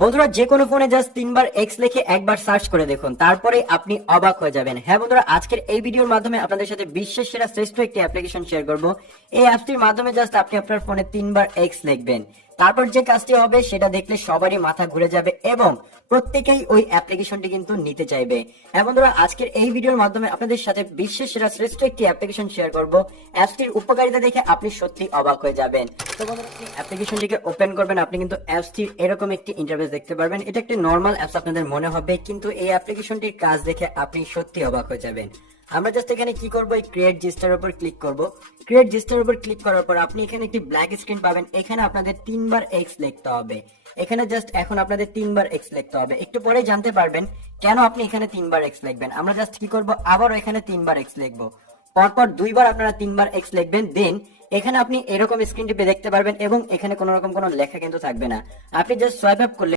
বন্ধুরা যে কোনো ফোনে জাস্ট 3 বার এক্স লিখে একবার সার্চ করে দেখুন, তারপরে আপনি অবাক হয়ে যাবেন। হ্যাঁ বন্ধুরা, আজকের এই ভিডিওর মাধ্যমে আপনাদের সাথে বিশ্বের সেরা শ্রেষ্ঠ একটি অ্যাপ্লিকেশন শেয়ার করব। এই অ্যাপটির মাধ্যমে জাস্ট আপনি আপনার ফোনে 3 বার এক্স লিখবেন, তারপর যে কাজটি হবে সেটা দেখলে সবারই মাথা ঘুরে যাবে এবং প্রত্যেকেই ওই অ্যাপ্লিকেশনটি কিন্তু নিতে চাইবে। হ্যাঁ বন্ধুরা, আজকের এই ভিডিওর মাধ্যমে আপনাদের সাথে বিশ্বের সেরা শ্রেষ্ঠ একটি অ্যাপ্লিকেশন শেয়ার করব। অ্যাপসটির উপকারিতা দেখে আপনি সত্যি অবাক হয়ে যাবেন। তো বন্ধুরা, আপনি অ্যাপ্লিকেশনটিকে ওপেন করবেন, আপনি কিন্তু অ্যাপসটির এরকম একটি ইন্টারফেস দেখতে পারবেন। এটা একটি নরমাল অ্যাপস আপনাদের মনে হবে, কিন্তু এই অ্যাপ্লিকেশনটির কাজ দেখে আপনি সত্যি অবাক হয়ে যাবেন। আমরা জাস্ট এখানে কি করব, এই ক্রিয়েট জিস্টার উপর ক্লিক করব। ক্রিয়েট জিস্টার উপর ক্লিক করার পর আপনি এখানে একটি ব্ল্যাক স্ক্রিন পাবেন। এখানে আপনাদের 3 বার এক্স লিখতে হবে। এখানে জাস্ট এখন আপনাদের 3 বার এক্স লিখতে হবে। একটু পরে জানতে পারবেন কেন আপনি এখানে 3 বার এক্স লিখবেন। আমরা জাস্ট কি করব, আবারও এখানে 3 বার এক্স লিখবো। পরপর 2 বার আপনারা 3 বার এক্স লিখবেন। দেন এখানে আপনি এরকম স্ক্রিন টিপে দেখতে পারবেন এবং এখানে কোনো রকম কোনো লেখা কিন্তু থাকবে না। আপনি জাস্ট সোয়াইপ আপ করলে